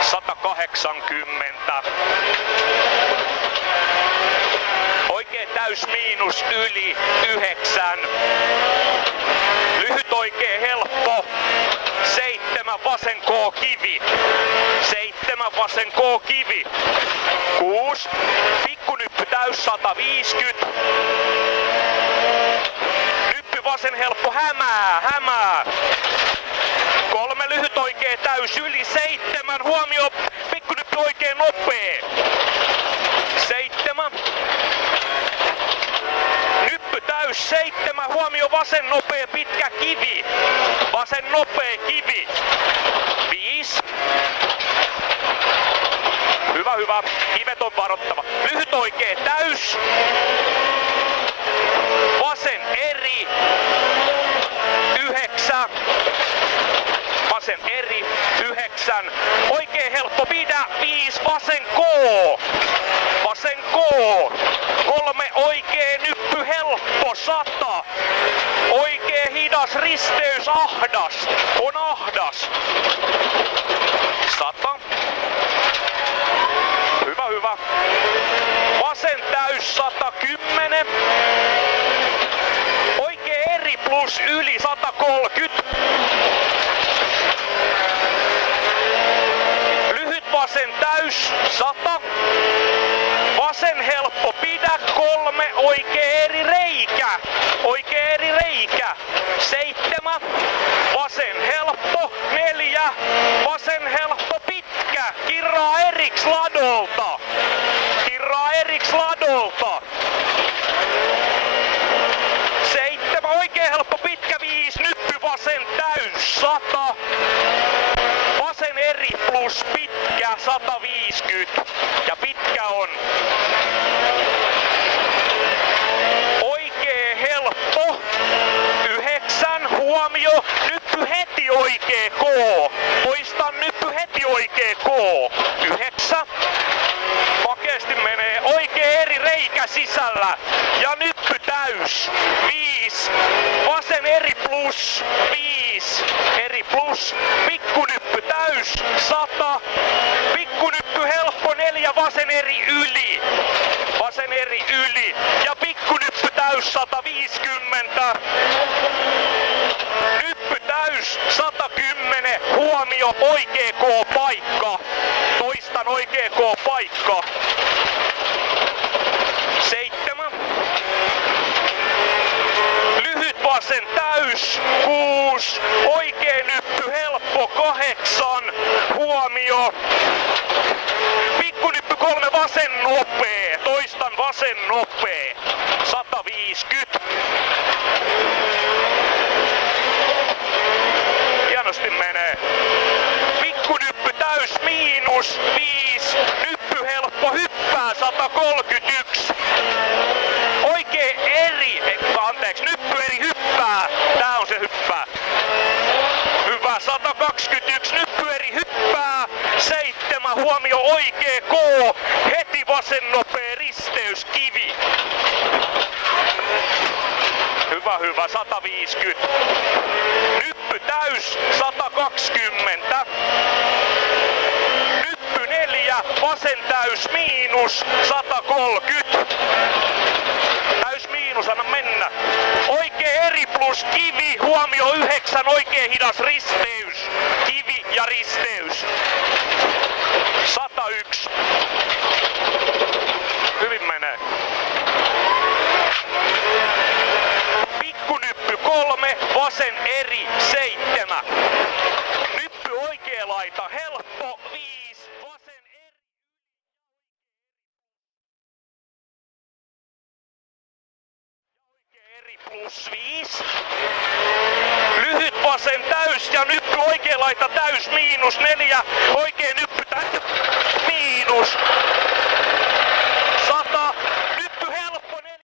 180. Oikein täys miinus yli 9. Lyhyt oikein helppo. 7 vasen K-kivi. 7 vasen K-kivi. 6. Pikkunyppy täys 150. Nyppy vasen helppo hämää. 3 lyhyt oikein täys yli 7. Huomio, pikkunyppy oikein nopee. 7. Nyppy täys 7. Huomio vasen nopea pitkä kivi. Vasen nopea kivi. 5. Hyvä. Kivet on varottava. Lyhyt oikein täys. Vasen eri. 9. Vasen eri. 9. Oikein helppo pidä. 5. Vasen K. Vasen K. 3 oikein nyppy helppo 100. Oikein hidas risteys ahdas. On ahdas. 100. Hyvä. Vasen täys 110. Oikein eri plus yli 130. Lyhyt vasen täys 100. Vasen helppo pidä 3. Oikein eri reikä. Oikein eri reikä. 7. Vasen helppo 4. Vasen helppo pitkä. Kirraa eriks ladolta. 7. Oikein helppo pitkä 5. Nyppy vasen täys 100. Vasen eri plus pitkä 150. Ja pitkä on. Oikein helppo 9. Huomio. Nyppy heti oikee K. Poista nyppy heti oikee K. 9. Makeasti menee. Oikein eri reikä sisällä. Ja nyppy täys. 5. Vasen eri plus. 5. Eri plus. Pikkunyppy täys. 100. Pikkunyppy helppo 4. Vasen eri yli. Vasen eri yli. Ja pikkunyppy täys 150. Nyppy täys 110. Huomio oikee K paikka. Toistan oikee K paikka. 7. Lyhyt vasen täys 6. Oikein nyppy helppo 8. Huomio. Pikkunyppy 3 vasen nopee. Toistan vasen nopee. 150. Hienosti menee. Pikkunyppy täys miinus 5. Nyppy helppo hyppää 131. Oikein eri. Nyppy eri hyppää. Tää on se hyppää. Hyvä. 121. Nyppy eri hyppää. 7. Huomio oikee K. Heti vasen nopea risteys kivi. Hyvä. 150. Nyppy täys 120. Nyppy 4. Vasen täys miinus 130. Täys miinus, anna mennä. Oikein eri plus kivi. Huomio 9. Oikein hidas risteys. Kivi ja risteys. 101. Hyvin menee. Pikkunyppy 3. Vasen eri 7. Nyppy oikea laita helppo 5. Vasen eri plus 5. Lyhyt vasen täys ja nyppy oikea laita täys miinus 4. Oikein nyppy täys miinus.